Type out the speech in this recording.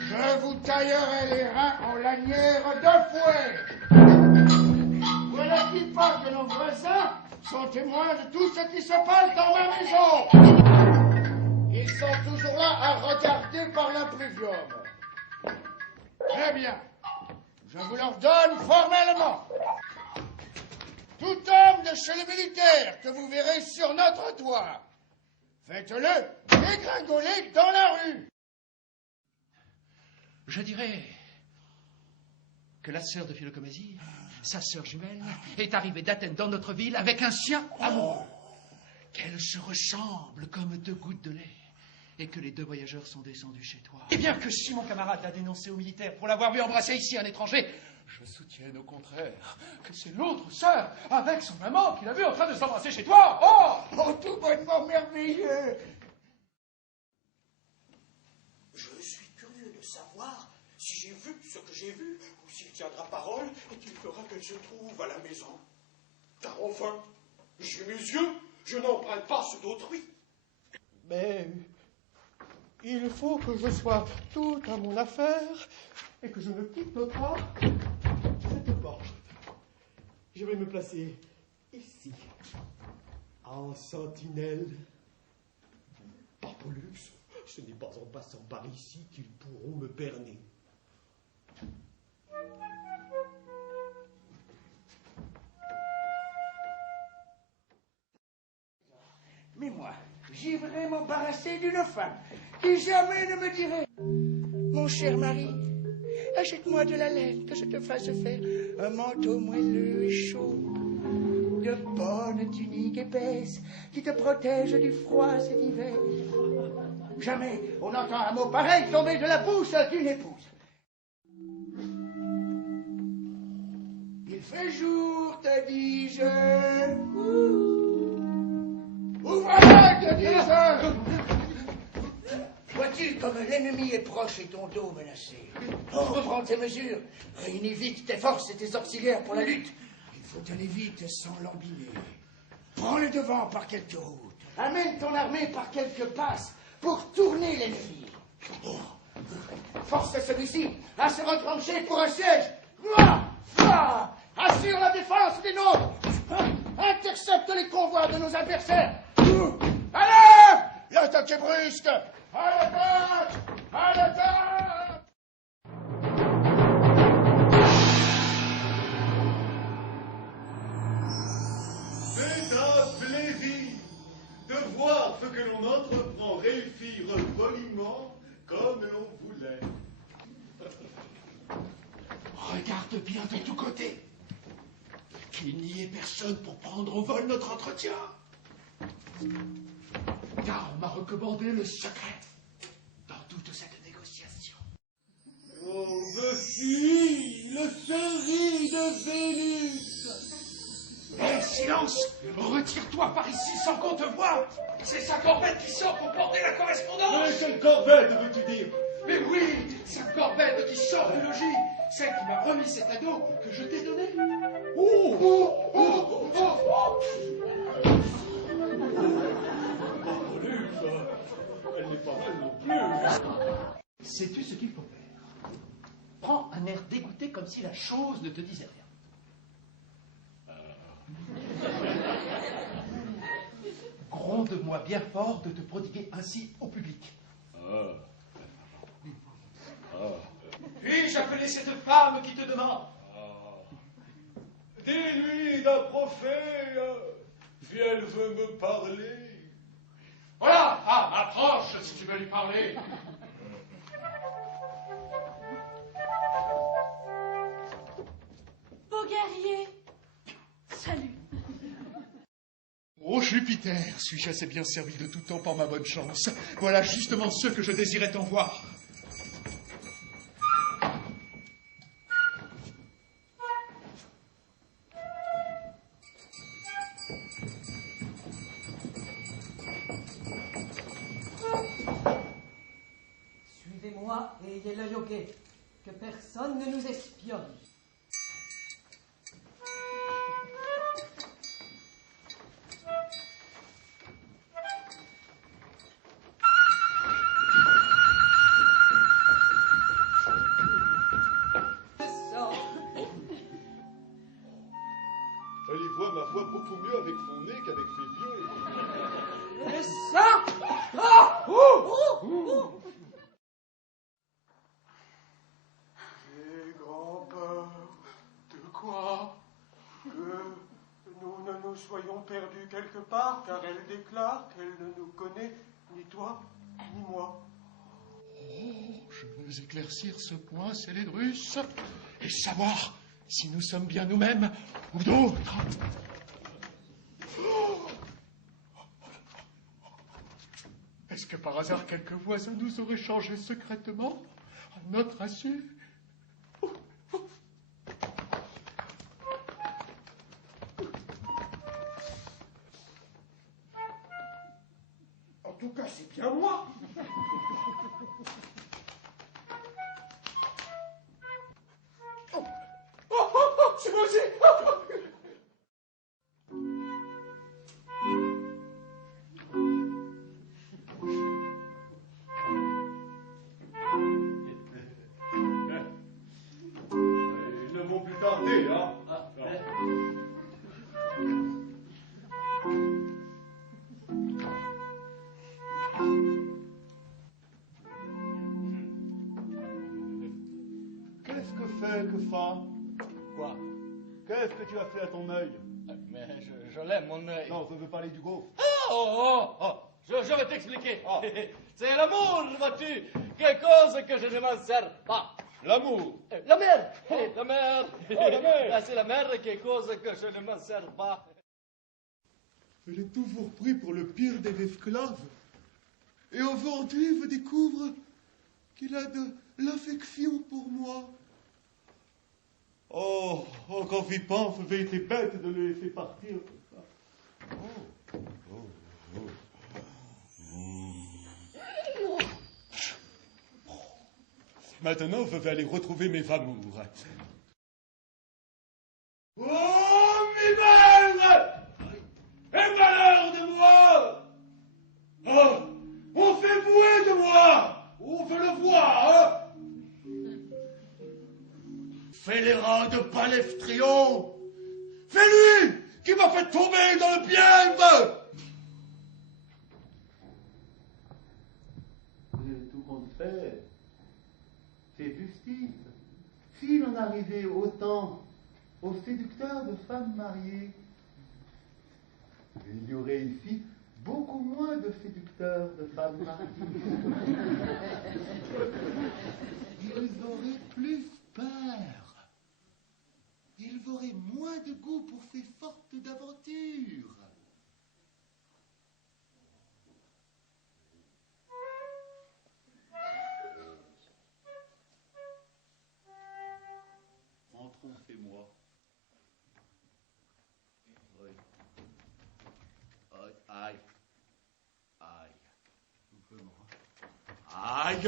Je vous taillerai les reins en lanière de fouet. Voilà qui pas que nos voisins sont témoins de tout ce qui se passe dans ma maison. Ils sont toujours là à regarder par l'impluvium. Très bien. Je vous l'ordonne formellement. Tout homme de chez les militaires que vous verrez sur notre toit, faites-le dégringoler dans la rue. Je dirais que la sœur de Philocomésie, sa sœur jumelle, est arrivée d'Athènes dans notre ville avec un sien amoureux. Qu'elles se ressemblent comme deux gouttes de lait et que les deux voyageurs sont descendus chez toi. Et bien que si mon camarade l'a dénoncé aux militaires pour l'avoir vu embrasser ici un étranger, je soutiens au contraire que c'est l'autre sœur avec son amant qui l'a vu en train de s'embrasser chez toi. Oh, tout bonnement merveilleux. Je suis curieux de savoir si j'ai vu ce que j'ai vu ou s'il tiendra parole et qu'il fera qu'elle se trouve à la maison. Car enfin, j'ai mes yeux, je n'emprunte pas ceux d'autrui. Mais il faut que je sois tout à mon affaire et que je ne quitte pas cette porte. Je vais me placer ici, en sentinelle. Par Pollux, ce n'est pas en passant par ici qu'ils pourront me berner. Mais moi, j'ai vraiment m'embarrasser d'une femme qui jamais ne me dirait: mon cher mari, achète-moi de la laine que je te fasse faire un manteau moelleux et chaud, de bonnes tuniques épaisses qui te protègent du froid cet hiver. Jamais on entend un mot pareil tomber de la bouche d'une épouse. Il fait jour, te dis-je. Ouvre-la, te dis-je. Vois-tu comme l'ennemi est proche et ton dos menacé? Oh, reprends tes mesures, réunis vite tes forces et tes auxiliaires pour la lutte. Il faut aller vite sans l'embiner. Prends le devant par quelques routes. Amène ton armée par quelques passes pour tourner l'ennemi. Oh. Force celui-ci à se retrancher pour un siège. Assure la défense des nôtres. Intercepte les convois de nos adversaires. Allez! L'attaque est brusque. À l'attaque! À l'attaque! C'est un plaisir de voir ce que l'on entreprend réussir poliment comme l'on voulait. Regarde bien de tous côtés. Qu'il n'y ait personne pour prendre au vol notre entretien. Car on m'a recommandé le secret dans toute cette négociation. Oh, je suis le chéri de Vénus. Hé, silence! Retire-toi par ici sans qu'on te voie! C'est sa corvette qui sort pour porter la correspondance! Mais quelle corvette veux-tu dire? Mais oui, sa corvette qui sort du logis! Celle qui m'a remis cet ado que je t'ai donné! Elle n'est pas belle non plus. Sais-tu ce qu'il faut faire? Prends un air dégoûté comme si la chose ne te disait rien. Gronde-moi bien fort de te prodiguer ainsi au public. Puis-je appeler cette femme qui te demande? Dis-lui d'approcher, si elle veut me parler. Voilà, femme, approche si tu veux lui parler. Beau guerrier, salut. Ô Jupiter, suis-je assez bien servi de tout temps par ma bonne chance? Voilà justement ceux que je désirais t'en voir. Suivez-moi et ayez l'œil au guet, que personne ne nous espionne. voit beaucoup mieux avec son nez qu'avec ses yeux. Et ça? Ah! J'ai grand-peur. De quoi? Que nous ne nous soyons perdus quelque part, car elle déclare qu'elle ne nous connaît, ni toi, ni moi. Oh, je veux éclaircir ce point scellé de Russe et savoir si nous sommes bien nous-mêmes ou d'autres. Est-ce que par hasard quelques voisins nous auraient changé secrètement à notre insu? En tout cas, c'est bien moi. C'est moi aussi. Ils ne vont plus tarder, hein. Qu'est-ce que fait que ça? Quoi? Qu'est-ce que tu as fait à ton œil? Mais je l'aime, mon œil. Non, je veux parler du gros. Je vais t'expliquer. C'est l'amour, vois-tu, quelque chose que je ne m'en sers pas. L'amour. La mer. La mer. la mer. Ah, c'est la mer, quelque chose que je ne m'en sers pas. Elle est toujours pris pour le pire des esclaves. Et aujourd'hui, je découvre qu'il a de l'affection pour moi. Oh, quand j'y pense, j'ai été bête de le laisser partir comme ça. Maintenant, je vais aller retrouver mes amours. Oh, mes belles! Et malheur de moi! Oh, on fait bouer de moi! Oh, je le vois, hein? Scélérat de Paleftrion! C'est lui qui m'a fait tomber dans le piège! C'est tout contraire. C'est justice. S'il en arrivait autant aux séducteurs de femmes mariées, il y aurait ici beaucoup moins de séducteurs de femmes mariées. Ils auraient plus peur. Ils auraient moins de goût pour ces sortes d'aventures. Entrons chez moi. Oui. Aïe. Aïe. Aïe.